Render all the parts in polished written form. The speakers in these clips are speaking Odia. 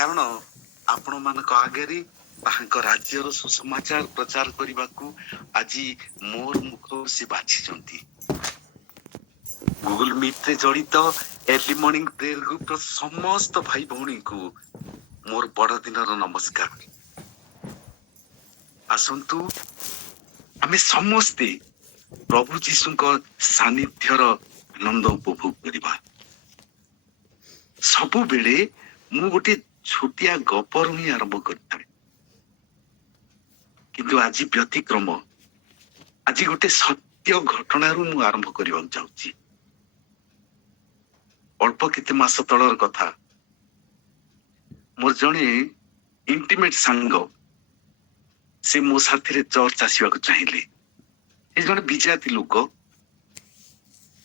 କାରଣ ଆପଣ ମାନଙ୍କ ଆଗରେ ତାଙ୍କ ରାଜ୍ୟର ସୁସମାଚାର ପ୍ରଚାର କରିବାକୁ ଆଜି ମୋର ମୁଖ ସେ ବାଛିଛନ୍ତି। ଗୁଗଲ ମିଟରେ ଜଡ଼ିତ ଏର୍ଲି ମର୍ଣ୍ଣିଂ ପ୍ରେୟର ଗ୍ରୁପର ସମସ୍ତ ଭାଇ ଭଉଣୀଙ୍କୁ ମୋର ବଡ଼ ଦିନର ନମସ୍କାର। ଆସନ୍ତୁ ଆମେ ସମସ୍ତେ ପ୍ରଭୁ ଯୀଶୁଙ୍କ ସାନ୍ନିଧ୍ୟର ଆନନ୍ଦ ଉପଭୋଗ କରିବା। ସବୁବେଳେ ମୁଁ ଗୋଟେ ଛୋଟିଆ ଗପରୁ ହିଁ ଆରମ୍ଭ କରିଥାଏ, କିନ୍ତୁ ଆଜି ବ୍ୟତିକ୍ରମ। ଆଜି ଗୋଟେ ସତ୍ୟ ଘଟଣାରୁ ମୁଁ ଆରମ୍ଭ କରିବାକୁ ଚାହୁଁଛି। ଅଳ୍ପ କେତେ ମାସ ତଳର କଥା। ମୋର ଜଣେ ଇଣ୍ଟିମେଟ ସାଙ୍ଗ, ସେ ମୋ ସାଥିରେ ଚର୍ଚ୍ଚ ଆସିବାକୁ ଚାହିଁଲେ। ସେ ଜଣେ ବିଜାତି ଲୋକ,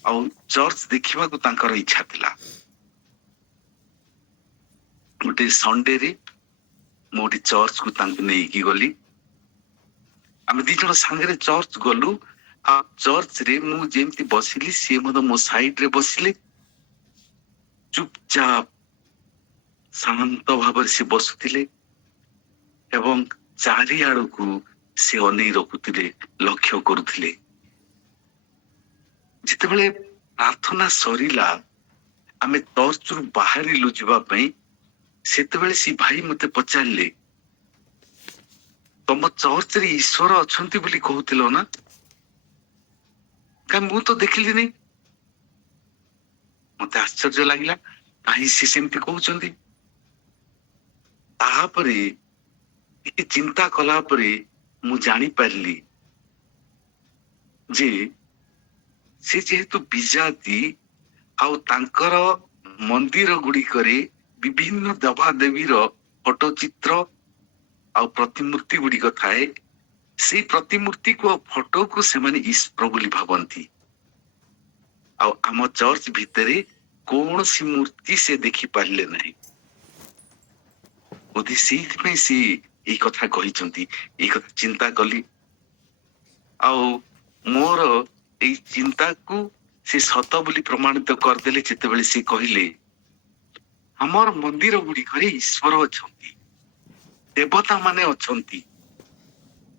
ଆଉ ଚର୍ଚ୍ଚ ଦେଖିବାକୁ ତାଙ୍କର ଇଚ୍ଛା ଥିଲା। ଗୋଟେ ସଣ୍ଡେରେ ମୁଁ ଗୋଟେ ଚର୍ଚ୍ଚକୁ ତାଙ୍କୁ ନେଇକି ଗଲି। ଆମେ ଦି ଜଣ ସାଙ୍ଗରେ ଚର୍ଚ୍ଚ ଗଲୁ। ଆଉ ଚର୍ଚ୍ଚରେ ମୁଁ ଯେମିତି ବସିଲି, ସିଏ ମଧ୍ୟ ମୋ ସାଇଡରେ ବସିଲେ। ଚୁପଚାପ ଶାନ୍ତ ଭାବରେ ସେ ବସୁଥିଲେ ଏବଂ ଚାରିଆଡକୁ ସେ ଅନେଇ ରଖୁଥିଲେ, ଲକ୍ଷ୍ୟ କରୁଥିଲେ। ଯେତେବେଳେ ପ୍ରାର୍ଥନା ସରିଲା, ଆମେ ଚର୍ଚ୍ଚରୁ ବାହାରିଲୁ ଯିବା ପାଇଁ, ସେତେବେଳେ ସେ ଭାଇ ମତେ ପଚାରିଲେ, ତମ ଚର୍ଚ୍ଚରେ ଈଶ୍ୱର ଅଛନ୍ତି ବୋଲି କହୁଥିଲ ନା? କାହିଁ ମୁଁ ତ ଦେଖିଲିନି। ମତେ ଆଶ୍ଚର୍ଯ୍ୟ ଲାଗିଲା, କାହିଁ ସେ ସେମିତି କହୁଛନ୍ତି। ତାପରେ ଟିକେ ଚିନ୍ତା କଲା ପରେ ମୁଁ ଜାଣିପାରିଲି ଯେ ସେ ଯେହେତୁ ବିଜାତି, ଆଉ ତାଙ୍କର ମନ୍ଦିର ଗୁଡ଼ିକରେ ବିଭିନ୍ନ ଦେବାଦେବୀର ଫଟୋ ଚିତ୍ର ଆଉ ପ୍ରତିମୂର୍ତ୍ତି ଗୁଡ଼ିକ ଥାଏ। ସେଇ ପ୍ରତିମୂର୍ତ୍ତିକୁ ଆଉ ଫଟୋକୁ ସେମାନେ ଈଶ୍ୱର ବୋଲି ଭାବନ୍ତି। ଆଉ ଆମ ଚର୍ଚ୍ଚ ଭିତରେ କୌଣସି ମୂର୍ତ୍ତି ସେ ଦେଖିପାରିଲେ ନାହିଁ। ବୋଧେ ସେଇଥିପାଇଁ ସେ ଏଇ କଥା କହିଛନ୍ତି। ଏଇ କଥା ଚିନ୍ତା କଲି, ଆଉ ମୋର ଏଇ ଚିନ୍ତାକୁ ସେ ସତ ବୋଲି ପ୍ରମାଣିତ କରିଦେଲେ ଯେତେବେଳେ ସେ କହିଲେ, ଆମର ମନ୍ଦିର ଗୁଡ଼ିକରେ ଈଶ୍ୱର ଅଛନ୍ତି, ଦେବତା ମାନେ ଅଛନ୍ତି,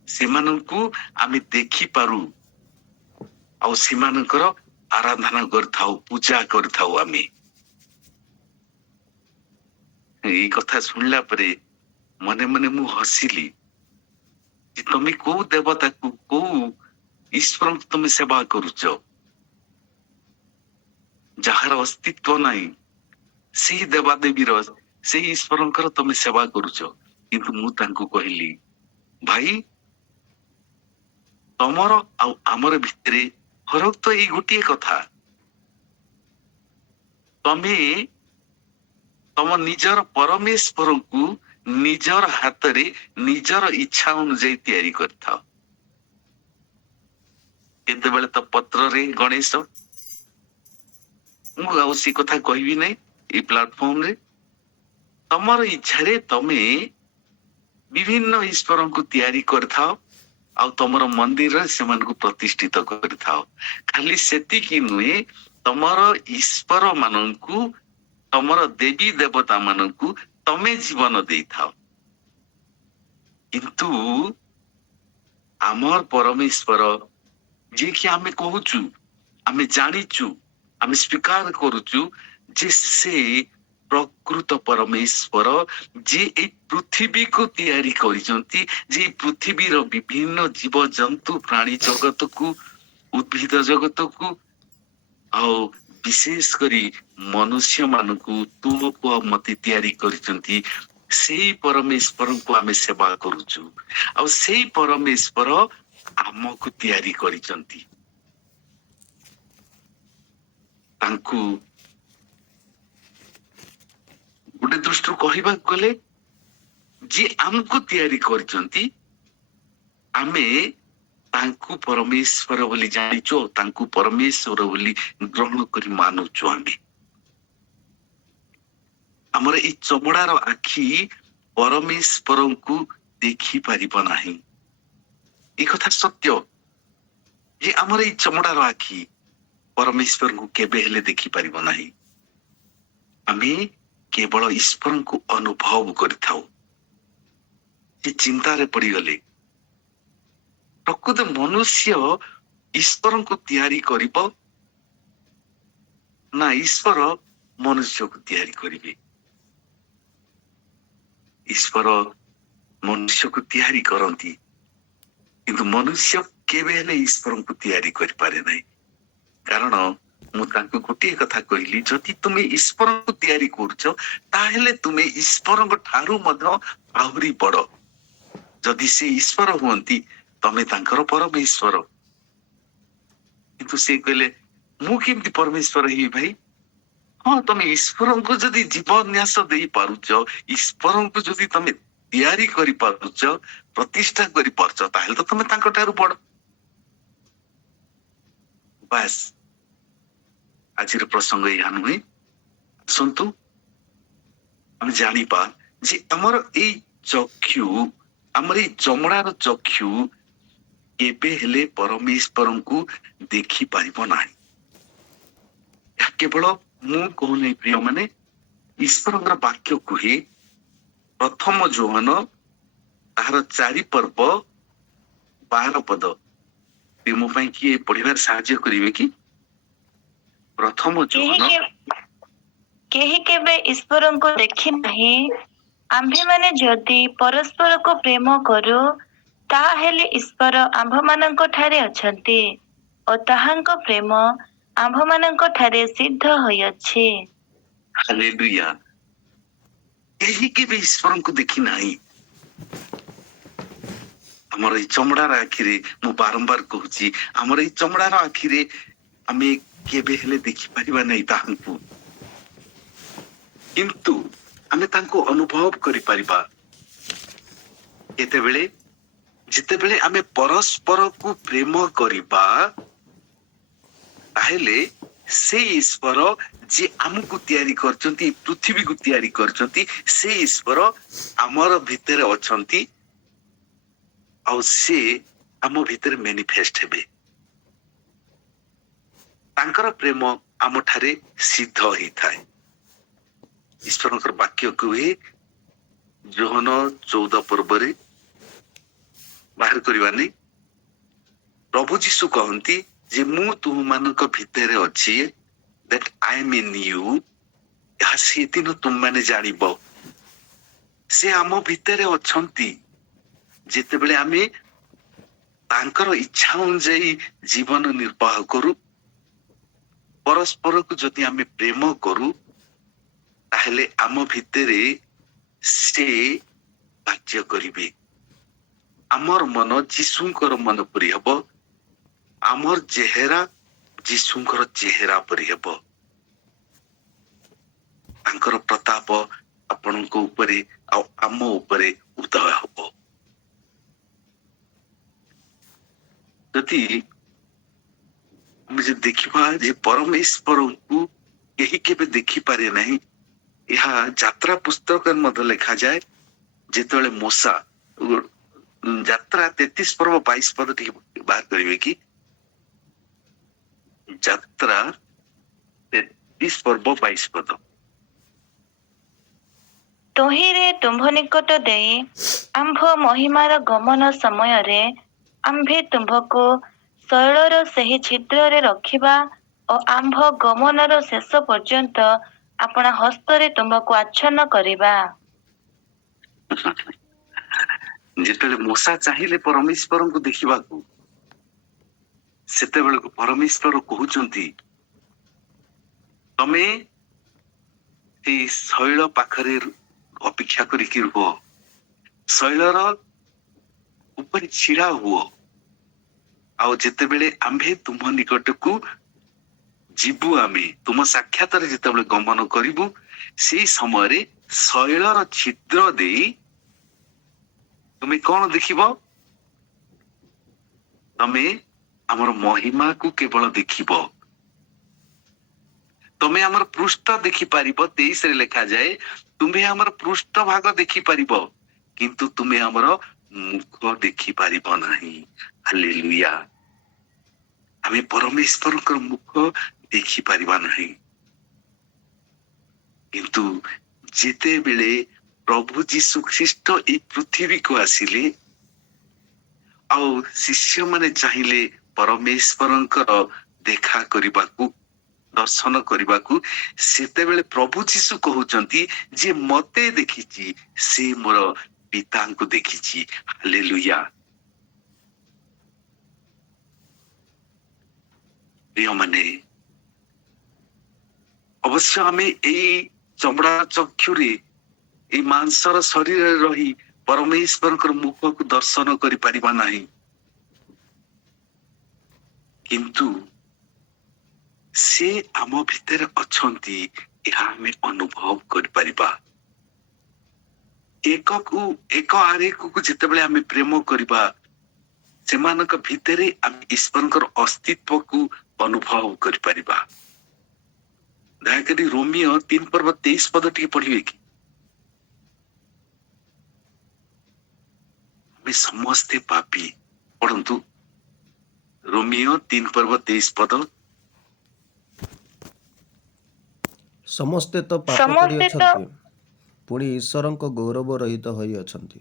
ସେମାନଙ୍କୁ ଆମେ ଦେଖିପାରୁ, ଆଉ ସେମାନଙ୍କର ଆରାଧନା କରିଥାଉ, ପୂଜା କରିଥାଉ। ଆମେ ଏଇ କଥା ଶୁଣିଲା ପରେ ମନେ ମନେ ମୁଁ ହସିଲି ଯେ ତମେ କୋଉ ଦେବତାକୁ, କୋଉ ଈଶ୍ୱରଙ୍କୁ ତମେ ସେବା କରୁଛ? ଯାହାର ଅସ୍ତିତ୍ଵ ନାହିଁ, ସେଇ ଦେବାଦେବୀର, ସେଇ ଈଶ୍ୱରଙ୍କର ତମେ ସେବା କରୁଛ। କିନ୍ତୁ ମୁଁ ତାଙ୍କୁ କହିଲି, ଭାଇ, ତମର ଆଉ ଆମର ଭିତରେ ଫରକ ତ ଏଇ ଗୋଟିଏ କଥା। ତମେ ତମ ନିଜର ପରମେଶ୍ୱରଙ୍କୁ ନିଜର ହାତରେ ନିଜର ଇଚ୍ଛା ଅନୁଯାୟୀ ତିଆରି କରିଥାଅ। କେତେବେଳେ ତ ପତ୍ରରେ ଗଣେଶ, ମୁଁ ଆଉ ସେ କଥା କହିବି ନାହିଁ ଏଇ ପ୍ଲାଟଫର୍ମରେ। ତମର ଇଚ୍ଛାରେ ତମେ ବିଭିନ୍ନ ଈଶ୍ୱରଙ୍କୁ ତିଆରି କରିଥାଅ, ଆଉ ତମର ମନ୍ଦିରରେ ସେମାନଙ୍କୁ ପ୍ରତିଷ୍ଠିତ କରିଥାଅ। ଖାଲି ସେତିକି ନୁହେଁ, ତମର ଈଶ୍ୱର ମାନଙ୍କୁ, ତମର ଦେବୀ ଦେବତା ମାନଙ୍କୁ ତମେ ଜୀବନ ଦେଇଥାଅ। କିନ୍ତୁ ଆମର ପରମେଶ୍ୱର, ଯିଏକି ଆମେ କହୁଛୁ, ଆମେ ଜାଣିଛୁ, ଆମେ ସ୍ୱୀକାର କରୁଛୁ ଯେ ସେ ପ୍ରକୃତ ପରମେଶ୍ୱର, ଯିଏ ଏଇ ପୃଥିବୀକୁ ତିଆରି କରିଛନ୍ତି, ଯେ ଏଇ ପୃଥିବୀର ବିଭିନ୍ନ ଜୀବଜନ୍ତୁ, ପ୍ରାଣୀ ଜଗତକୁ, ଉଦ୍ଭିଦ ଜଗତକୁ, ଆଉ ବିଶେଷ କରି ମନୁଷ୍ୟ ମାନଙ୍କୁ, ତୁମକୁ ଆଉ ମତେ ତିଆରି କରିଛନ୍ତି। ସେଇ ପରମେଶ୍ୱରଙ୍କୁ ଆମେ ସେବା କରୁଛୁ, ଆଉ ସେଇ ପରମେଶ୍ୱର ଆମକୁ ତିଆରି କରିଛନ୍ତି। ତାଙ୍କୁ ଗୋଟେ ଦୃଷ୍ଟିରୁ କହିବାକୁ ଗଲେ, ଯିଏ ଆମକୁ ତିଆରି କରିଛନ୍ତି, ଆମେ ତାଙ୍କୁ ପରମେଶ୍ୱର ବୋଲି ଜାଣିଛୁ, ତାଙ୍କୁ ପରମେଶ୍ୱର ବୋଲି ଗ୍ରହଣ କରି ମାନୁଛୁ। ଆମେ, ଆମର ଏଇ ଚମଡାର ଆଖି ପରମେଶ୍ୱରଙ୍କୁ ଦେଖିପାରିବ ନାହିଁ। ଏ କଥା ସତ୍ୟ ଯେ ଆମର ଏଇ ଚମଡାର ଆଖି ପରମେଶ୍ୱରଙ୍କୁ କେବେ ହେଲେ ଦେଖିପାରିବ ନାହିଁ। ଆମେ केवल ईश्वर को अनुभव करिथाउ। ये चिंतारे पड़ीगले प्रकृत मनुष्य ईश्वर को तैयारी करिब ना ईश्वर मनुष्य को तैयारी करिवे। ईश्वर मनुष्य को तैयारी करती किंतु मनुष्य केवे हेले ईश्वर को तैयारी करि पारे नहीं। कारण मु तांको गोटे कथा कहली, जदि तुमे ईश्वर को तैयारी करछ ताहेले तुमे ईश्वर को ठारू मध्य आहुरी बड़। जदि से ईश्वर हुअंती तमे तांकर परमेश्वर। किंतु से कहले मु केमती परमेश्वर ही भाई? हाँ, तमे ईश्वर को जदि जीवन न्यास देई पारुछ, ईश्वर को जदि तमे तैयारी करि पारुछ, प्रतिष्ठा करि पारुछ, ताहेले तो तमे तांकर ठारू बड़। बस आज प्रसंग या नुहे। सुनतु हम जानिपा जे हमर ए चक्षु, हमर ए चमड़ार चक्षु केबे हेले परमेश्वर को देखि पारिबो नाही। या केवल मु कहने प्रिय माने ईश्वरर वाक्य कहे प्रथम जोहन तार 4 पर्व 12 पद मो पई किए पढ़िबार साहाय्य करिवे कि? प्रथम जोहन केही केबे ईश्वर को देखि नाही। आम्भे माने जदि परस्पर को प्रेम करू ताहेले ईश्वर आम्भ मानक ठारे अछंती और ताहांक प्रेम आम्भ मानक ठारे सिद्ध होयछि। हालेलुया। केही केबे ईश्वर को देखि नाही। हमर ई चमड़ार आखिरे मु बारंबार कहूची, हमर ई चमड़ार आखिरे आमे केबे हेले देखि परिबा नै ताहांकु, किंतु आमे तांको अनुभव करि परिबा एतेबेले जेतेबेले आमे परस्पर को प्रेम करिबा ताहेले से ईश्वर जे आमको तैयारी करचंती, पृथ्वी को तैयारी करचंती, से ईश्वर हमर भितर अछंती और से आम भितर मैनिफेस्ट हेबे। तांकर प्रेम आम ठारे सिद्ध ही थाए। ईश्वर वाक्य कहे जोहन 14 पर्व रे बाहर करवा नहीं, प्रभु जीशु कहती जे मु तुम मानक भितर अच्छी, that I am in you. से दिन तुम माने जानिबो से आम भितर अछंती। जेतेबेले आमे तांकर इच्छा अनुसार जीवन निर्वाह करू, परस्पर को जदि आमे प्रेम करू ताहेले आम भितरे से कार्य करिवे। आमर मन जीशुंकर मन परि हबो, आमर चेहरा जीशुंकर चेहरा परि हबो। तांकर प्रताप आपनको ऊपरे आ आम ऊपरे उदय हबो। जदि मुझे देखिबा जे परमेश्वर को केही केबे देखि पारे नहीं। यह यात्रा पुस्तक मध्य लिखा जाए, जेतेबेले मूसा यात्रा 33 पर्व 22 पद बाहर करिवे कि? यात्रा 33 पर्व 22 पद। तोहिरे तुम्भ निकट देई आम्भ महिमार गमन समय रे आम्भे तुम्भको शैलर सही छिद्र रे रखिबा और आम्भ गमनर शेष पर्यंत अपना हस्तरे तुम्भको आच्छन्न करिबा। जेतेबेले मूसा चाहिले परमेश्वर को देखिबा को, सेतेबेले को परमेश्वर कहउचंती तमे ए शैल पाखरे अपेक्षा करिकि रुह, शैलर ऊपर छिड़ा हुओ, आ जेतेबेले आम्भे तुम निकट को जीवु, आमे तुम साक्षात रे जेतेबेले गमन करिबु, से समय रे शैलर छिद्र देई तुमे कौन देखिबो? तमे हमर महिमा को केवल देखिबो। तमे हमर पृष्ठ देखि पारिबो। 23 रे लिखा जाए, तुम्हे हमर पृष्ठ भाग देखि पारिबो किंतु तुम्हे हमर मुख देखि पारिबो नाही। हालेलुया। आमे परमेश्वर को मुख देखि पारिबा नाही, किंतु ଯେତେବେଳେ ପ୍ରଭୁ ଯୀଶୁ ଖ୍ରୀଷ୍ଟ ଏଇ ପୃଥିବୀକୁ ଆସିଲେ ଆଉ ଶିଷ୍ୟମାନେ ଚାହିଁଲେ ପରମେଶ୍ୱରଙ୍କର ଦେଖା କରିବାକୁ, ଦର୍ଶନ କରିବାକୁ, ସେତେବେଳେ ପ୍ରଭୁ ଯୀଶୁ କହୁଛନ୍ତି ଯେ ମତେ ଦେଖିଛି ସେ ମୋର ପିତାଙ୍କୁ ଦେଖିଛି। ହାଲେଲୁୟା। ପ୍ରିୟମାନେ, ଅବଶ୍ୟ ଆମେ ଏଇ ଚମଡ଼ା ଚକ୍ଷୁରେ ଏଇ ମାଂସର ଶରୀରରେ ରହି ପରମେଶ୍ୱରଙ୍କର ମୁଖକୁ ଦର୍ଶନ କରିପାରିବା ନାହିଁ, କିନ୍ତୁ ସେ ଆମ ଭିତରେ ଅଛନ୍ତି, ଏହା ଆମେ ଅନୁଭବ କରିପାରିବା। ଏକ ଆରେକକୁ ଯେତେବେଳେ ଆମେ ପ୍ରେମ କରିବା, ସେମାନଙ୍କ ଭିତରେ ଆମେ ଈଶ୍ୱରଙ୍କର ଅସ୍ତିତ୍ୱକୁ ଅନୁଭବ କରିପାରିବା। ଦୟାକରି ରୋମିଓ 3:23 ଟିକେ ପଢିବେ କି? ଆମେ ସମସ୍ତେ ପାପୀ। ପଢନ୍ତୁ ରୋମିଓ 3:23। ସମସ୍ତେ ତ ପାପ ସମସ୍ତେ ତ କରିଅଛନ୍ତି, ପୁଣି ଈଶ୍ୱରଙ୍କ ଗୌରବ ରହିତ ହୋଇଅଛନ୍ତି।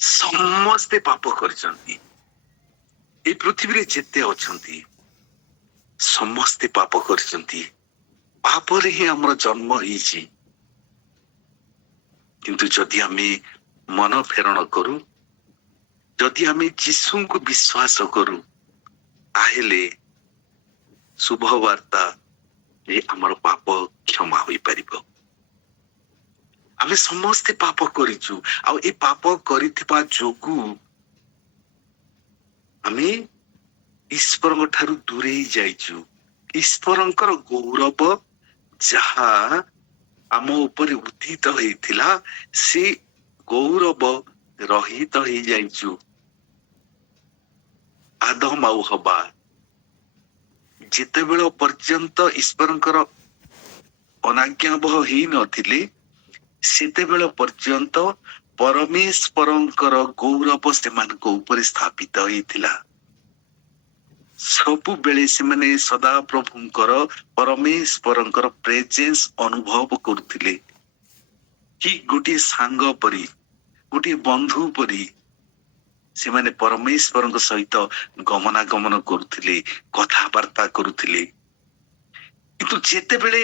ସମସ୍ତେ ପାପ କରିଛନ୍ତି। এই ପୃଥିବୀରେ ଯେତେ ଅଛନ୍ତି ସମସ୍ତେ ପାପ କରିଛନ୍ତି। ପାପରେ ହିଁ ଆମର ଜନ୍ମ ହେଇଛି। କିନ୍ତୁ ଯଦି ଆମେ ମନ ଫେରଣ କରୁ, ଯଦି ଆମେ ଯୀଶୁଙ୍କୁ ବିଶ୍ୱାସ କରୁ, ତାହେଲେ ଶୁଭବାର୍ତ୍ତା ଯେ ଆମର ପାପ କ୍ଷମା ହୋଇପାରିବ। ଆମେ ସମସ୍ତେ ପାପ କରିଛୁ, ଆଉ ଏ ପାପ କରିଥିବା ଯୋଗୁ ଆମେ ଈଶ୍ୱରଙ୍କ ଠାରୁ ଦୂରେଇ ଯାଇଛୁ। ଈଶ୍ୱରଙ୍କର ଗୌରବ ଯାହା ଆମ ଉପରେ ଉଦ୍ଧିତ ହେଇଥିଲା, ସେ ଗୌରବ ରହିତ ହେଇଯାଇଛୁ। ଆଦମ ଆଉ ହବା ଯେତେବେଳେ ପର୍ଯ୍ୟନ୍ତ ଈଶ୍ୱରଙ୍କର ଅନାଜ୍ଞାବହ ହେଇନଥିଲେ, ସେତେବେଳେ ପର୍ଯ୍ୟନ୍ତ ପରମେଶ୍ୱରଙ୍କର ଗୌରବ ସେମାନଙ୍କ ଉପରେ ସ୍ଥାପିତ ହେଇଥିଲା। ସବୁବେଳେ ସେମାନେ ସଦାପ୍ରଭୁଙ୍କର, ପରମେଶ୍ୱରଙ୍କର ପ୍ରେଜେନ୍ସ ଅନୁଭବ କରୁଥିଲେ। କି ଗୋଟିଏ ସାଙ୍ଗ ପରି, ଗୋଟିଏ ବନ୍ଧୁ ପରି ସେମାନେ ପରମେଶ୍ୱରଙ୍କ ସହିତ ଗମନାଗମନ କରୁଥିଲେ, କଥାବାର୍ତ୍ତା କରୁଥିଲେ। କିନ୍ତୁ ଯେତେବେଳେ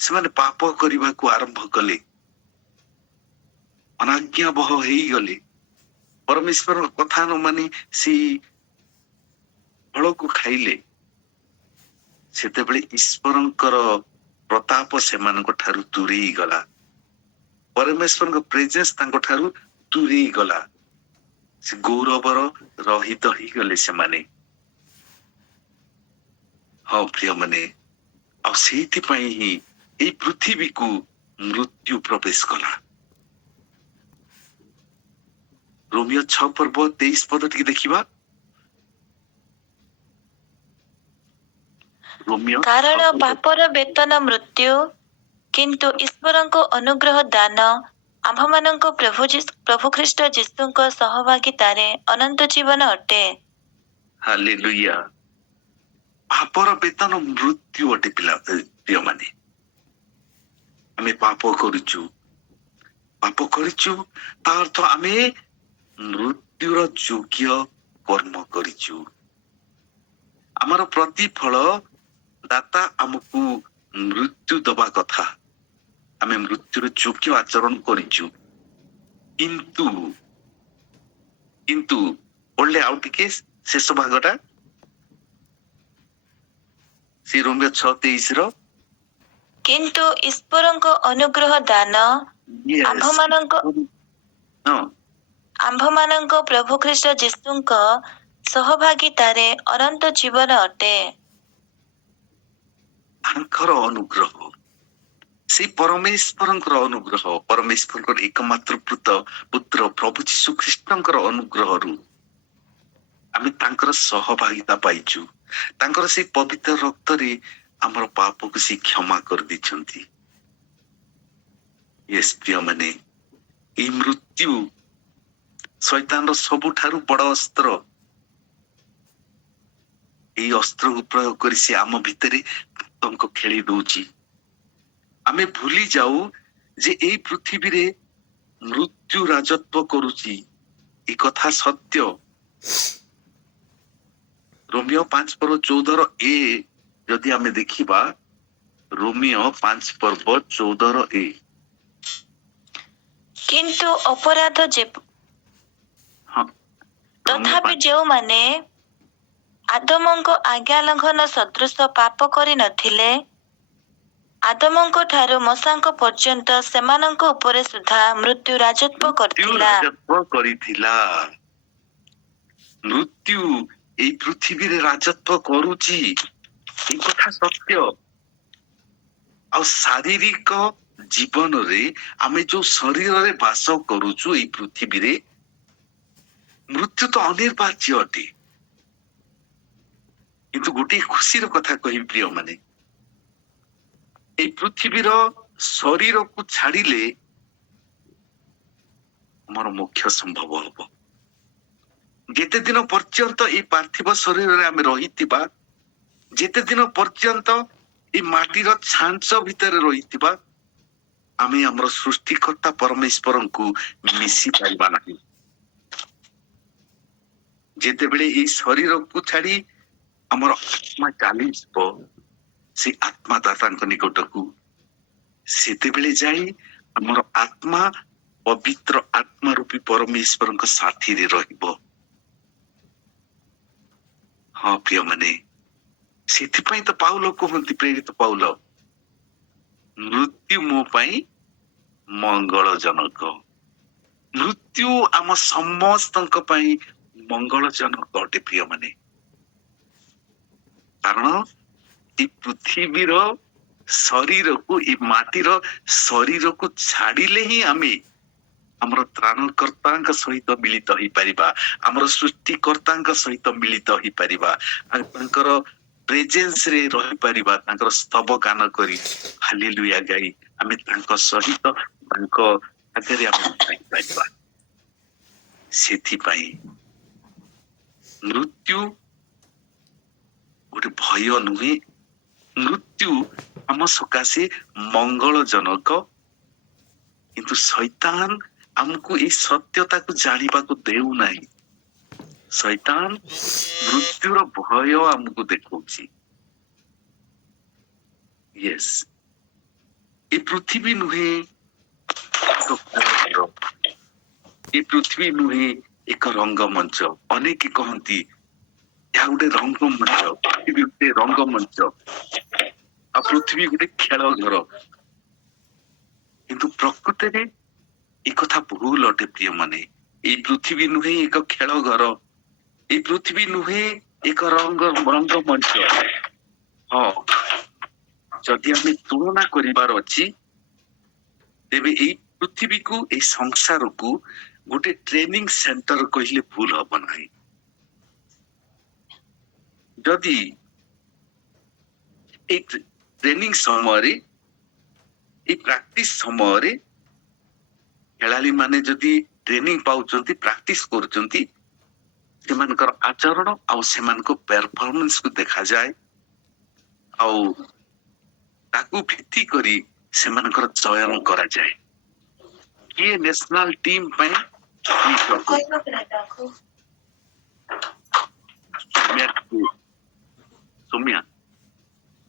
ସେମାନେ ପାପ କରିବାକୁ ଆରମ୍ଭ କଲେ, ଅନାଜ୍ଞାବହ ହେଇଗଲେ, ପରମେଶ୍ୱରଙ୍କ କଥା ନ ମାନି ସେଇ ଫଳକୁ ଖାଇଲେ, ସେତେବେଳେ ଈଶ୍ୱରଙ୍କର ପ୍ରତାପ ସେମାନଙ୍କ ଠାରୁ ଦୂରେଇ ଗଲା। ପରମେଶ୍ୱରଙ୍କ ପ୍ରେଜେନ୍ସ ତାଙ୍କ ଠାରୁ ଦୂରେଇ ଗଲା। ସେ ଗୌରବର ରହିତ ହେଇଗଲେ ସେମାନେ। ହଁ ପ୍ରିୟମାନେ, ଆଉ ସେଇଥିପାଇଁ ହିଁ ଏଇ ପୃଥିବୀକୁ ମୃତ୍ୟୁ ପ୍ରବେଶ କଲା। ରୋମିଓ 6:23 ଟିକେ ଦେଖିବା। ରୋମିଓ କାରଣ ପାପର ବେତନ ମୃତ୍ୟୁ, କିନ୍ତୁ ଈଶ୍ୱରଙ୍କ ଅନୁଗ୍ରହ ଦାନ ଆମ୍ଭମାନଙ୍କ ପ୍ରଭୁ ଖ୍ରୀଷ୍ଟ ଯୀଶୁଙ୍କ ସହଭାଗିତାରେ ଅନନ୍ତ ଜୀବନ ଅଟେ। ହାଲେଲୁୟା। ପାପର ବେତନ ମୃତ୍ୟୁ ଅଟେ ପ୍ରିୟମାନେ। ଆମେ ପାପ କରିଛୁ, ତା ଅର୍ଥ ଆମେ ମୃତ୍ୟୁର ଯୋଗ୍ୟ କର୍ମ କରିଛୁ। ଆମର ପ୍ରତିଫଳ ଦାତା ଆମକୁ ମୃତ୍ୟୁ ଦବା କଥା। ଆମେ ମୃତ୍ୟୁର ଯୋଗ୍ୟ ଆଚରଣ କରିଛୁ। କିନ୍ତୁ ପଢିଲେ ଆଉ ଟିକେ ଶେଷ ଭାଗଟା, ସେ ରୋମିଓ 6:23 କିନ୍ତୁ ଈଶ୍ୱରଙ୍କ ଅନୁଗ୍ରହ ଦାନ ଆମ୍ଭମାନଙ୍କ ପ୍ରଭୁ ଖ୍ରୀଷ୍ଟ ଯୀଶୁଙ୍କ ସହଭାଗିତାରେ ଅନନ୍ତ ଜୀବନ ଅଟେ। ତାଙ୍କର ଅନୁଗ୍ରହ, ସେଇ ପରମେଶ୍ୱରଙ୍କର ଅନୁଗ୍ରହ, ପରମେଶ୍ୱରଙ୍କର ଏକମାତ୍ର ପୁତ୍ର ପ୍ରଭୁ ଯୀଶୁ ଖ୍ରୀଷ୍ଟଙ୍କର ଅନୁଗ୍ରହରୁ ଆମେ ତାଙ୍କର ସହଭାଗିତା ପାଇଛୁ। ତାଙ୍କର ସେଇ ପବିତ୍ର ରକ୍ତରେ ଆମର ପାପକୁ ସେ କ୍ଷମା କରିଦେଇଛନ୍ତି। ୟେସ୍ ପ୍ରିୟମାନେ, ଏଇ ମୃତ୍ୟୁ ଶୈତାନର ସବୁଠାରୁ ବଡ ଅସ୍ତ୍ର। ଏଇ ଅସ୍ତ୍ରକୁ ପ୍ରୟୋଗ କରି ସେ ଆମ ଭିତରେ ଆତଙ୍କ ଖେଳି ଦଉଛି। ଆମେ ଭୁଲି ଯାଉ ଯେ ଏଇ ପୃଥିବୀରେ ମୃତ୍ୟୁ ରାଜତ୍ୱ କରୁଛି। ଏ କଥା ସତ୍ୟ। ରୋମିଓ 5:14 ଯଦି ଆମେ ଦେଖିବା, ରୋମିଓ 5:14 କିନ୍ତୁ ଅପରାଧ ହଁ, ରୋମିଓ ତଥାପି ଯେଉଁମାନେ ଆଦମଙ୍କ ଆଜ୍ଞା ଲଙ୍ଘନ ସଦୃଶ ପାପ କରିନଥିଲେ, ଆଦମଙ୍କ ଠାରୁ ମଶାଙ୍କ ପର୍ଯ୍ୟନ୍ତ ସେମାନଙ୍କ ଉପରେ ସୁଦ୍ଧା ମୃତ୍ୟୁ ରାଜତ୍ୱ କରିଥିଲା। ରାଜତ୍ୱ କରିଥିଲା। ମୃତ୍ୟୁ ଏଇ ପୃଥିବୀରେ ରାଜତ୍ୱ କରୁଛି, ଏ କଥା ସତ୍ୟ। ଆଉ ଶାରୀରିକ ଜୀବନରେ ଆମେ ଯୋଉ ଶରୀରରେ ବାସ କରୁଛୁ ଏଇ ପୃଥିବୀରେ, ମୃତ୍ୟୁ ତ ଅନିବାର୍ଯ୍ୟ ଅଟେ। କିନ୍ତୁ ଗୋଟିଏ ଖୁସିର କଥା କହିବି ପ୍ରିୟ ମାନେ, ଏଇ ପୃଥିବୀର ଶରୀରକୁ ଛାଡ଼ିଲେ ଆମର ମୋକ୍ଷ ସମ୍ଭବ ହବ। ଯେତେ ଦିନ ପର୍ଯ୍ୟନ୍ତ ଏଇ ପାର୍ଥିବ ଶରୀରରେ ଆମେ ରହିଥିବା, ଯେତେ ଦିନ ପର୍ଯ୍ୟନ୍ତ ଏଇ ମାଟିର ଛାଞ୍ଚ ଭିତରେ ରହିଥିବା, ଆମେ ଆମର ସୃଷ୍ଟିକର୍ତ୍ତା ପରମେଶ୍ୱରଙ୍କୁ ମିଶି ପାରିବା ନାହିଁ। ଯେତେବେଳେ ଏଇ ଶରୀରକୁ ଛାଡି ଆମର ଆତ୍ମା ଚାଲିଯିବ ସେ ଆତ୍ମାଦାତାଙ୍କ ନିକଟକୁ, ସେତେବେଳେ ଯାଇ ଆମର ଆତ୍ମା ପବିତ୍ର ଆତ୍ମା ରୂପୀ ପରମେଶ୍ୱରଙ୍କ ସାଥିରେ ରହିବ। ହଁ ପ୍ରିୟ ମାନେ, ସେଥିପାଇଁ ତ ପାଉଲ କୁହନ୍ତି, ପ୍ରେରିତ ପାଉଲ, ମୃତ୍ୟୁ ମୋ ପାଇଁ ମଙ୍ଗଳଜନକ। ମୃତ୍ୟୁ ଆମ ସମସ୍ତଙ୍କ ପାଇଁ ମଙ୍ଗଳଜନକ ଅଟେ ପ୍ରିୟ ମାନେ। କାରଣ ଏ ପୃଥିବୀର ଶରୀରକୁ, ଏ ମାଟିର ଶରୀରକୁ ଛାଡ଼ିଲେ ହିଁ ଆମେ ଆମର ତ୍ରାଣକର୍ତ୍ତାଙ୍କ ସହିତ ମିଳିତ ହେଇପାରିବା, ଆମର ସୃଷ୍ଟିକର୍ତ୍ତାଙ୍କ ସହିତ ମିଳିତ ହେଇପାରିବା, ଆଉ ତାଙ୍କର ପ୍ରେଜେନ୍ସ ରେ ରହିପାରିବା। ତାଙ୍କର ସ୍ତବ ଗାନ କରି, ହାଲେଲୁୟା ଗାଇ ଆମେ ତାଙ୍କ ସହିତ, ତାଙ୍କ ଆଗରେ ଆମେ ପାଇପାରିବା। ସେଥିପାଇଁ ମୃତ୍ୟୁ ଗୋଟେ ଭୟ ନୁହେଁ, ମୃତ୍ୟୁ ଆମ ସକାଶେ ମଙ୍ଗଳଜନକ। କିନ୍ତୁ ଶୈତାନ ଆମକୁ ଏଇ ସତ୍ୟତାକୁ ଜାଣିବାକୁ ଦେଉନାହିଁ। ଶୈତାନ ମୃତ୍ୟୁର ଭୟ ଆମକୁ ଦେଖଉଛି। ୟେସ୍, ଏ ପୃଥିବୀ ନୁହେଁ ଏକ ଖେଳଘର, ଏ ପୃଥିବୀ ନୁହେଁ ଏକ ରଙ୍ଗମଞ୍ଚ। ଅନେକ କହନ୍ତି ଏହା ଗୋଟେ ରଙ୍ଗମଞ୍ଚ, ପୃଥିବୀ ଗୋଟେ ରଙ୍ଗମଞ୍ଚ, ଆଉ ପୃଥିବୀ ଗୋଟେ ଖେଳ ଘର। କିନ୍ତୁ ପ୍ରକୃତରେ ଏ କଥା ଭୁଲ ଅଟେ ପ୍ରିୟ ମାନେ। ଏଇ ପୃଥିବୀ ନୁହେଁ ଏକ ଖେଳ ଘର, ଏଇ ପୃଥିବୀ ନୁହେଁ ଏକ ରଙ୍ଗମଞ୍ଚ। ହଁ, ଯଦି ଆମେ ତୁଳନା କରିବାର ଅଛି, ତେବେ ଏଇ ପୃଥିବୀକୁ, ଏଇ ସଂସାରକୁ ଗୋଟେ ଟ୍ରେନିଂ ସେଣ୍ଟର କହିଲେ ଭୁଲ ହବ ନାହିଁ। ଯଦି ଏଇ ଟ୍ରେନିଂ ସମୟରେ, ଏଇ ପ୍ରାକ୍ଟିସ ସମୟରେ ଖେଳାଳି ମାନେ ଯଦି ଟ୍ରେନିଂ ପାଉଛନ୍ତି, ପ୍ରାକ୍ଟିସ କରୁଛନ୍ତି, ସେମାନଙ୍କର ଆଚରଣ ଆଉ ସେମାନଙ୍କ ପରଫର୍ମାନ୍ସକୁ ଦେଖାଯାଏ, ଆଉ ତାକୁ ଭିତ୍ତି କରି ସେମାନଙ୍କର ଚୟନ କରାଯାଏ। କିଏ ନ୍ୟାସନାଲ ଟିମ୍ ପାଇଁ ସୌମ୍ୟା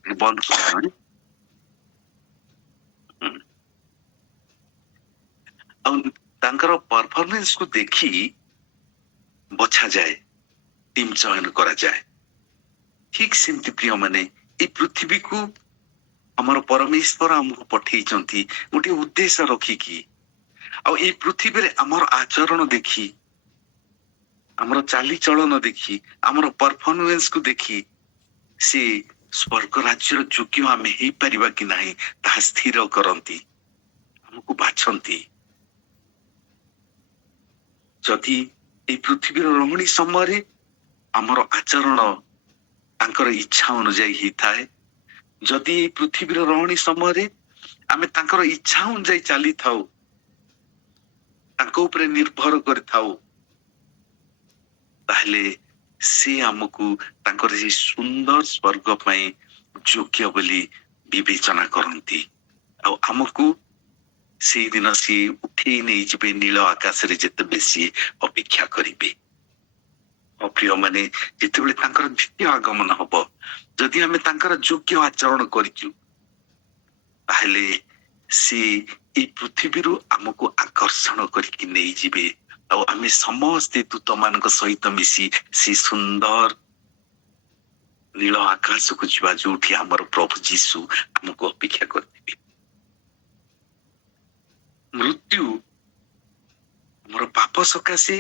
ବନ୍ଦ କର। ଆଉ ତାଙ୍କର ପରଫର୍ମାନ୍ସକୁ ଦେଖି ବଛାଯାଏ, ଟିମ୍ ଚୟନ କରାଯାଏ। ଠିକ ସେମିତି ପ୍ରିୟ ମାନେ, ଏଇ ପୃଥିବୀକୁ ଆମର ପରମେଶ୍ୱର ଆମକୁ ପଠେଇଛନ୍ତି ଗୋଟେ ଉଦ୍ଦେଶ୍ୟ ରଖିକି। ଆଉ ଏଇ ପୃଥିବୀରେ ଆମର ଆଚରଣ ଦେଖି, ଆମର ଚାଲିଚଳନ ଦେଖି, ଆମର ପରଫର୍ମାନ୍ସକୁ ଦେଖି ସେ ସ୍ୱର୍ଗ ରାଜ୍ୟର ଯୋଗ୍ୟ ଆମେ ହେଇପାରିବା କି ନାହିଁ ତାହା ସ୍ଥିର କରନ୍ତି, ଆମକୁ ବାଛନ୍ତି। ଯଦି ଏଇ ପୃଥିବୀର ରମଣୀ ସମୟରେ ଆମର ଆଚରଣ ତାଙ୍କର ଇଚ୍ଛା ଅନୁଯାୟୀ ହେଇଥାଏ, ଯଦି ଏଇ ପୃଥିବୀର ରମଣୀ ସମୟରେ ଆମେ ତାଙ୍କର ଇଚ୍ଛା ଅନୁଯାୟୀ ଚାଲିଥାଉ, ତାଙ୍କ ଉପରେ ନିର୍ଭର କରିଥାଉ, ତାହେଲେ ସେ ଆମକୁ ତାଙ୍କର ସେଇ ସୁନ୍ଦର ସ୍ୱର୍ଗ ପାଇଁ ଯୋଗ୍ୟ ବୋଲି ବିବେଚନା କରନ୍ତି। ଆଉ ଆମକୁ ସେଇଦିନ ସିଏ ଉଠେଇ ନେଇଯିବେ ନୀଳ ଆକାଶରେ ଯେତେବେଳେ ସିଏ ଅପେକ୍ଷା କରିବେ। ପ୍ରିୟ ମାନେ, ଯେତେବେଳେ ତାଙ୍କର ଦ୍ୱିତୀୟ ଆଗମନ ହବ, ଯଦି ଆମେ ତାଙ୍କର ଯୋଗ୍ୟ ଆଚରଣ କରିଛୁ, ତାହେଲେ ସେ ଏଇ ପୃଥିବୀରୁ ଆମକୁ ଆକର୍ଷଣ କରିକି ନେଇଯିବେ। ଆଉ ଆମେ ସମସ୍ତେ ଦୂତମାନଙ୍କ ସହିତ ମିଶି ସେ ସୁନ୍ଦର ନୀଳ ଆକାଶକୁ ଯିବା, ଯୋଉଠି ଆମର ପ୍ରଭୁ ଯୀଶୁ ଆମକୁ ଅପେକ୍ଷା କରିଥିବେ। ମୃତ୍ୟୁ, ଆମର ପାପ ସକାଶେ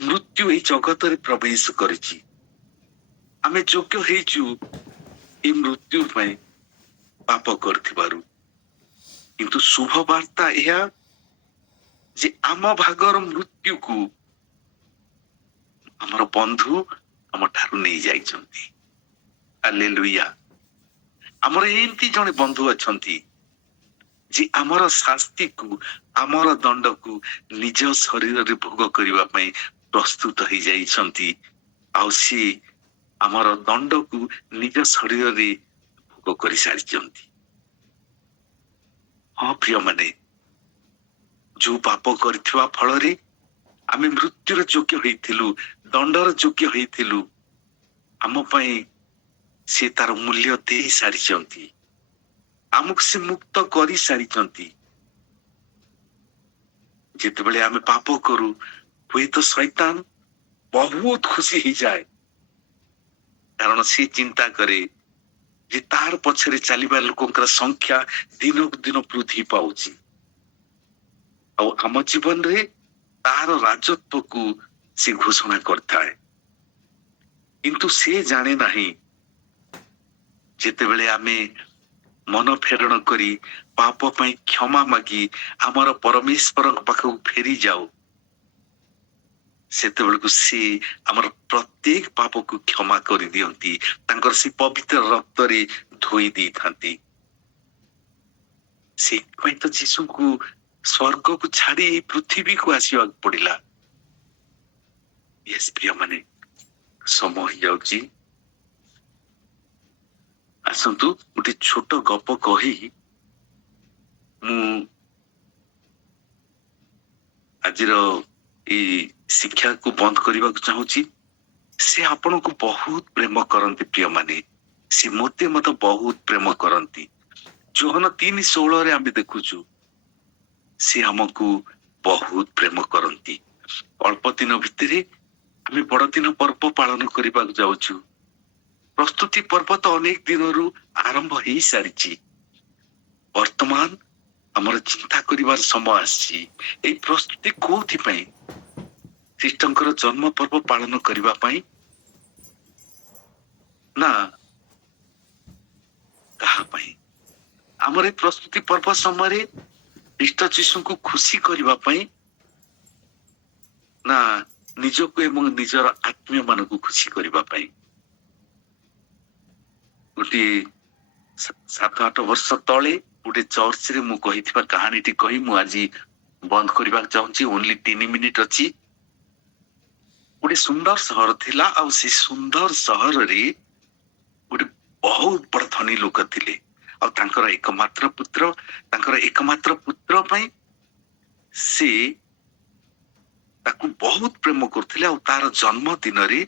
ମୃତ୍ୟୁ ଏଇ ଜଗତରେ ପ୍ରବେଶ କରିଛି। ଆମେ ଯୋଗ୍ୟ ହେଇଛୁ ଏଇ ମୃତ୍ୟୁ ପାଇଁ ପାପ କରିଥିବାରୁ। କିନ୍ତୁ ଶୁଭ ବାର୍ତ୍ତା ଏହା ଯେ ଆମ ଭାଗର ମୃତ୍ୟୁକୁ ଆମର ବନ୍ଧୁ ଆମ ଠାରୁ ନେଇ ଯାଇଛନ୍ତି। ହାଲେଲୁୟା। ଆମର ଏମିତି ଜଣେ ବନ୍ଧୁ ଅଛନ୍ତି ଯେ ଆମର ଶାସ୍ତିକୁ, ଆମର ଦଣ୍ଡକୁ ନିଜ ଶରୀରରେ ଭୋଗ କରିବା ପାଇଁ ପ୍ରସ୍ତୁତ ହେଇଯାଇଛନ୍ତି। ଆଉ ସିଏ ଆମର ଦଣ୍ଡକୁ ନିଜ ଶରୀରରେ ଭୋଗ କରିସାରିଛନ୍ତି। ହଁ ପ୍ରିୟ ମାନେ, ଯୋଉ ପାପ କରିଥିବା ଫଳରେ ଆମେ ମୃତ୍ୟୁର ଯୋଗ୍ୟ ହେଇଥିଲୁ, ଦଣ୍ଡର ଯୋଗ୍ୟ ହେଇଥିଲୁ, ଆମ ପାଇଁ ସେ ତାର ମୂଲ୍ୟ ଦେଇ ସାରିଛନ୍ତି। ଆମକୁ ସେ ମୁକ୍ତ କରି ସାରିଛନ୍ତି। ଯେତେବେଳେ ଆମେ ପାପ କରୁ, ହୁଏତ ଶୈତାନ ବହୁତ ଖୁସି ହେଇଯାଏ, କାରଣ ସେ ଚିନ୍ତା କରେ ଯେ ତାର ପଛରେ ଚାଲିବା ଲୋକଙ୍କର ସଂଖ୍ୟା ଦିନକୁ ଦିନ ବୃଦ୍ଧି ପାଉଛି। ଆଉ ଆମ ଜୀବନରେ ତାର ରାଜତ୍ୱକୁ ସେ ଘୋଷଣା କରିଥାଏ। କିନ୍ତୁ ସେ ଜାଣେ ନାହିଁ, ଯେତେବେଳେ ଆମେ ମନ ଫେରଣ କରି ପାପ ପାଇଁ କ୍ଷମା ମାଗି ଆମର ପରମେଶ୍ୱରଙ୍କ ପାଖକୁ ଫେରି ଯାଉ, ସେତେବେଳକୁ ସେ ଆମର ପ୍ରତ୍ୟେକ ପାପକୁ କ୍ଷମା କରିଦିଅନ୍ତି। ତାଙ୍କର ସେ ପବିତ୍ର ରକ୍ତରେ ଧୋଇ ଦେଇଥାନ୍ତି। ସେଇଥିପାଇଁ ତ ଯୀଶୁଙ୍କୁ ସ୍ୱର୍ଗକୁ ଛାଡି ପୃଥିବୀକୁ ଆସିବାକୁ ପଡିଲା। ପ୍ରିୟ ମାନେ, ସମୟ ହେଇଯାଉଛି। ଆସନ୍ତୁ ଗୋଟେ ଛୋଟ ଗପ କହି ମୁଁ ଆଜିର ଏଇ ଶିକ୍ଷାକୁ ବନ୍ଦ କରିବାକୁ ଚାହୁଁଛି। ସେ ଆପଣଙ୍କୁ ବହୁତ ପ୍ରେମ କରନ୍ତି ପ୍ରିୟ ମାନେ, ସେ ମୋତେ ବହୁତ ପ୍ରେମ କରନ୍ତି। ଯୋହନ 3:16 ଆମେ ଦେଖୁଛୁ, ସେ ଆମକୁ ବହୁତ ପ୍ରେମ କରନ୍ତି। ଅଳ୍ପ ଦିନ ଭିତରେ ଆମେ ବଡଦିନ ପର୍ବ ପାଳନ କରିବାକୁ ଯାଉଛୁ। ପ୍ରସ୍ତୁତି ପର୍ବ ତ ଅନେକ ଦିନରୁ ଆରମ୍ଭ ହେଇସାରିଛି। ବର୍ତ୍ତମାନ ଆମର ଚିନ୍ତା କରିବାର ସମୟ ଆସିଛି, ଏଇ ପ୍ରସ୍ତୁତି କୋଉଥିପାଇଁ? ଖ୍ରୀଷ୍ଟଙ୍କର ଜନ୍ମ ପର୍ବ ପାଳନ କରିବା ପାଇଁ ନା କାହା ପାଇଁ? ଆମର এই ପ୍ରସ୍ତୁତି ପର୍ବ ସମୟରେ ଖ୍ରୀଷ୍ଟ ଯୀଶୁଙ୍କୁ ଖୁସି କରିବା ପାଇଁ ନା ନିଜକୁ ଏବଂ ନିଜର ଆତ୍ମୀୟ ମାନଙ୍କୁ ଖୁସି କରିବା ପାଇଁ? ଗୋଟିଏ 7-8 ବର୍ଷ ତଳେ ଗୋଟେ ଚର୍ଚ୍ଚରେ ମୁଁ କହିଥିବା କାହାଣୀଟି କହି ମୁଁ ଆଜି ବନ୍ଦ କରିବାକୁ ଚାହୁଁଛି। ଓନ୍ଲି 3 ମିନିଟ୍ ଅଛି। ଗୋଟେ ସୁନ୍ଦର ସହର ଥିଲା, ଆଉ ସେ ସୁନ୍ଦର ସହରରେ ଗୋଟେ ବହୁତ ବଡ ଧନୀ ଲୋକ ଥିଲେ। ଆଉ ତାଙ୍କର ଏକମାତ୍ର ପୁତ୍ର ପାଇଁ ସେ ତାକୁ ବହୁତ ପ୍ରେମ କରୁଥିଲେ। ଆଉ ତାର ଜନ୍ମ ଦିନରେ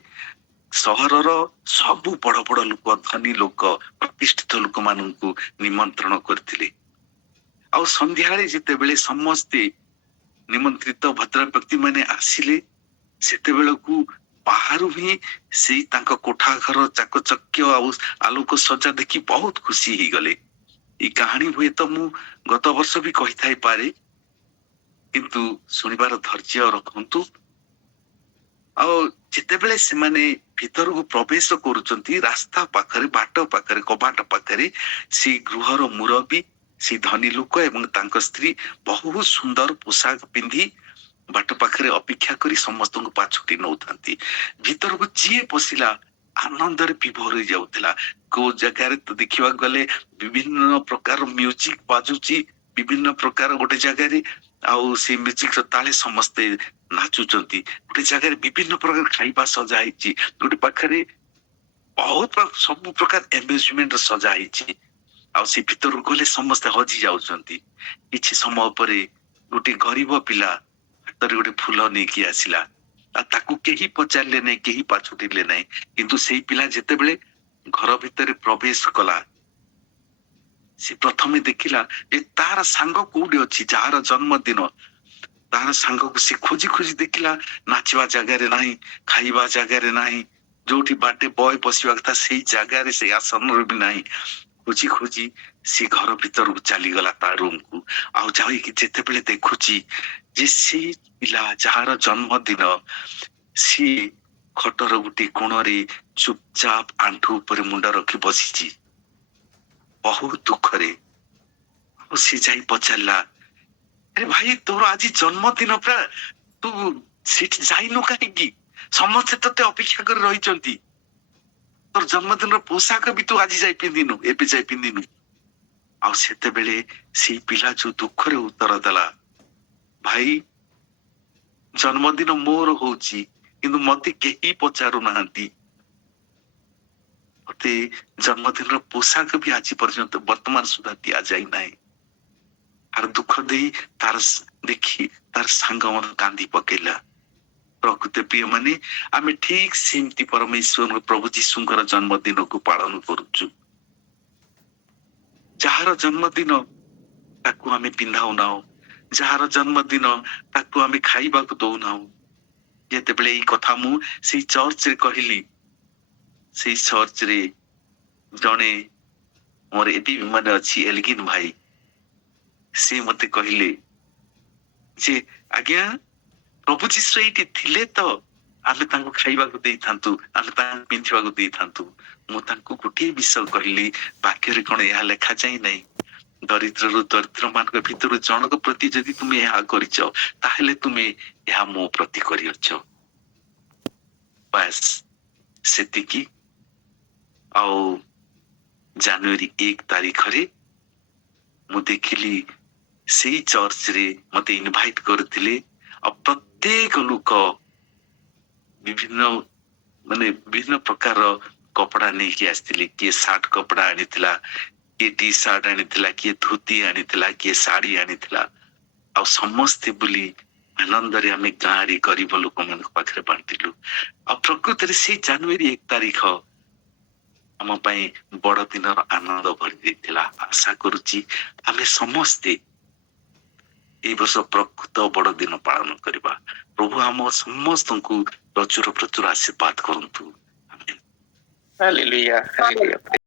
ସହରର ସବୁ ବଡ ବଡ ଲୋକ, ଧନୀ ଲୋକ, ପ୍ରତିଷ୍ଠିତ ଲୋକମାନଙ୍କୁ ନିମନ୍ତ୍ରଣ କରିଥିଲେ। ଆଉ ସନ୍ଧ୍ୟାରେ ଯେତେବେଳେ ସମସ୍ତେ ନିମନ୍ତ୍ରିତ ଭଦ୍ର ବ୍ୟକ୍ତି ମାନେ ଆସିଲେ, ସେତେବେଳକୁ ବାହାରୁ ହିଁ ସେଇ ତାଙ୍କ କୋଠା ଘର ଚାକଚକ୍ୟ ଆଉ ଆଲୋକ ସଜା ଦେଖି ବହୁତ ଖୁସି ହେଇଗଲେ। ଏଇ କାହାଣୀ ହୁଏତ ମୁଁ ଗତ ବର୍ଷ ବି କହିଥାଇପାରେ, କିନ୍ତୁ ଶୁଣିବାର ଧୈର୍ଯ୍ୟ ରଖନ୍ତୁ। ଆଉ ଯେତେବେଳେ ସେମାନେ ଭିତରକୁ ପ୍ରବେଶ କରୁଛନ୍ତି, ରାସ୍ତା ପାଖରେ, ବାଟ ପାଖରେ, କବାଟ ପାଖରେ ସେ ଗୃହର ମୁରବୀ, ସେ ଧନୀ ଲୋକ ଏବଂ ତାଙ୍କ ସ୍ତ୍ରୀ ବହୁତ ସୁନ୍ଦର ପୋଷାକ ପିନ୍ଧି ବାଟ ପାଖରେ ଅପେକ୍ଷା କରି ସମସ୍ତଙ୍କୁ ପାଛୋଟି ନଉଥାନ୍ତି। ଭିତରକୁ ଯିଏ ପଶିଲା ଆନନ୍ଦରେ ବିଭୋର ହେଇ ଯାଉଥିଲା। କୋଉ ଜାଗାରେ ତ ଦେଖିବାକୁ ଗଲେ ବିଭିନ୍ନ ପ୍ରକାର ମ୍ୟୁଜିକ ବାଜୁଛି, ବିଭିନ୍ନ ପ୍ରକାର ଗୋଟେ ଜାଗାରେ, ଆଉ ସେ ମ୍ୟୁଜିକର ତାଳେ ସମସ୍ତେ ନାଚୁଛନ୍ତି। ଗୋଟେ ଜାଗାରେ ବିଭିନ୍ନ ପ୍ରକାର ଖାଇବା ସଜା ହେଇଛି, ଗୋଟେ ପାଖରେ ବହୁତ ସବୁ ପ୍ରକାର ଏମ୍ୟୁଜମେଣ୍ଟ ସଜା ହେଇଛି। ଆଉ ସେ ଭିତରକୁ ଗଲେ ସମସ୍ତେ ହଜି ଯାଉଛନ୍ତି। କିଛି ସମୟ ପରେ ଗୋଟେ ଗରିବ ପିଲା ହାତରେ ଗୋଟେ ଫୁଲ ନେଇକି ଆସିଲା। ଆଉ ତାକୁ କେହି ପଚାରିଲେ ନାହିଁ, କେହି ପାଛୋଟିଲେ ନାହିଁ। କିନ୍ତୁ ସେଇ ପିଲା ଯେତେବେଳେ ଘର ଭିତରେ ପ୍ରବେଶ କଲା, ସେ ପ୍ରଥମେ ଦେଖିଲା ଯେ ତାର ସାଙ୍ଗ କୋଉଠି ଅଛି, ଯାହାର ଜନ୍ମଦିନ। ତାର ସାଙ୍ଗକୁ ସେ ଖୋଜି ଖୋଜି ଦେଖିଲା, ନାଚିବା ଜାଗାରେ ନାହିଁ, ଖାଇବା ଜାଗାରେ ନାହିଁ, ଯୋଉଠି ବାର୍ଥଡେ ବୟ ବସିବା କଥା ସେଇ ଜାଗାରେ, ସେଇ ଆସନରେ ବି ନାହିଁ। ଖୋଜି ଖୋଜି ସେ ଘର ଭିତରକୁ ଚାଲିଗଲା ତା ରୁମକୁ। ଆଉ ଯାଇକି ଯେତେବେଳେ ଦେଖୁଛି ଯେ ସେଇ ପିଲା ଯାହାର ଜନ୍ମଦିନ, ସିଏ ଖଟର ଗୋଟେ କୋଣରେ ଚୁପଚାପ ଆଣ୍ଠୁ ଉପରେ ମୁଣ୍ଡ ରଖି ବସିଛି ବହୁତ ଦୁଃଖରେ। ଆଉ ସେ ଯାଇ ପଚାରିଲା, ଆରେ ଭାଇ ତୋର ଆଜି ଜନ୍ମଦିନ ପରା, ତୁ ସେଠି ଯାଇନୁ କାହିଁକି? ସମସ୍ତେ ତତେ ଅପେକ୍ଷା କରି ରହିଛନ୍ତି। ତୋର ଜନ୍ମଦିନର ପୋଷାକ ବି ତୁ ଆଜି ଯାଇ ପିନ୍ଧିନୁ, ଏବେ ଯାଇ ପିନ୍ଧିନୁ। ଆଉ ସେତେବେଳେ ସେଇ ପିଲା ଯୋଉ ଦୁଃଖରେ ଉତ୍ତର ଦେଲା, ଭାଇ ଜନ୍ମଦିନ ମୋର ହଉଛି, କିନ୍ତୁ ମତେ କେହି ପଚାରୁନାହାନ୍ତି। ମତେ ଜନ୍ମଦିନର ପୋଷାକ ବି ଆଜି ପର୍ଯ୍ୟନ୍ତ ବର୍ତ୍ତମାନ ସୁଦ୍ଧା ଦିଆଯାଇ ନାହିଁ। ଆର ଦୁଃଖ ଦେଇ ତାର ଦେଖି ତାର ସାଙ୍ଗ ମନ କାନ୍ଦି ପକେଇଲା। ପ୍ରକୃତ ପ୍ରିୟ ମାନେ, ଆମେ ଠିକ ସେମିତି ପରମେଶ୍ୱର ପ୍ରଭୁ ଯୀଶୁଙ୍କର ଜନ୍ମଦିନକୁ ପାଳନ କରୁଛୁ। ଯାହାର ଜନ୍ମଦିନ ତାକୁ ଆମେ ପିନ୍ଧାଉନାହୁଁ, ଯାହାର ଜନ୍ମଦିନ ତାକୁ ଆମେ ଖାଇବାକୁ ଦଉନାହୁଁ। ଯେତେବେଳେ ଏଇ କଥା ମୁଁ ସେଇ ଚର୍ଚ୍ଚରେ କହିଲି, ସେଇ ଚର୍ଚ୍ଚରେ ଜଣେ ମୋର ଏବେ ବି ମନେ ଅଛି, ଏଲଗିନ ଭାଇ, ସେ ମତେ କହିଲେ ଯେ ଆଜ୍ଞା ପ୍ରଭୁ ଯୀଶୁ ଏଇଠି ଥିଲେ ତ ଆମେ ତାଙ୍କୁ ଖାଇବାକୁ ଦେଇଥାନ୍ତୁ, ଆମେ ତାଙ୍କୁ ପିନ୍ଧିବାକୁ ଦେଇଥାନ୍ତୁ। ମୁଁ ତାଙ୍କୁ ଗୋଟିଏ ବିଷୟ କହିଲି, ବାକ୍ୟରେ କଣ ଏହା ଲେଖା ଯାଇ ନାହିଁ? ଦରିଦ୍ରରୁ ଦରିଦ୍ର ମାନଙ୍କ ଭିତରୁ ଜଣଙ୍କ ପ୍ରତି ଯଦି ତୁମେ ଏହା କରିଛ, ତାହେଲେ ତୁମେ ଏହା ମୋ ପ୍ରତି କରିଅଛ। ବାସ୍ ସେତିକି। ଆଉ ଜାନୁଆରୀ 1 ତାରିଖରେ ମୁଁ ଦେଖିଲି ସେଇ ଚର୍ଚ୍ଚରେ ମତେ ଇନଭାଇଟ କରିଥିଲେ। ଆଉ ପ୍ରତ୍ୟେକ ଲୋକ ବିଭିନ୍ନ ପ୍ରକାର କପଡା ନେଇକି ଆସିଥିଲେ। କିଏ ସାର୍ଟ କପଡା ଆଣିଥିଲା, କିଏ ଟି ସାର୍ଟ ଆଣିଥିଲା, କିଏ ଧୋତି ଆଣିଥିଲା, କିଏ ଶାଢୀ ଆଣିଥିଲା। ଆଉ ସମସ୍ତେ ବୁଲି ଆନନ୍ଦରେ ଆମେ ଗାଁରେ ଗରିବ ଲୋକମାନଙ୍କ ପାଖରେ ବାଣ୍ଟିଲୁ। ଆଉ ପ୍ରକୃତରେ ସେଇ ଜାନୁଆରୀ 1 ତାରିଖ ଆମ ପାଇଁ ବଡ ଦିନର ଆନନ୍ଦ ଭରି ଦେଇଥିଲା। ଆଶା କରୁଛି ଆମେ ସମସ୍ତେ ଏଇ ବର୍ଷ ପ୍ରକୃତ ବଡ ଦିନ ପାଳନ କରିବା। ପ୍ରଭୁ ଆମ ସମସ୍ତଙ୍କୁ ପ୍ରଚୁର ପ୍ରଚୁର ଆଶୀର୍ବାଦ କରନ୍ତୁ। ଆମେନ୍। Hallelujah, hallelujah.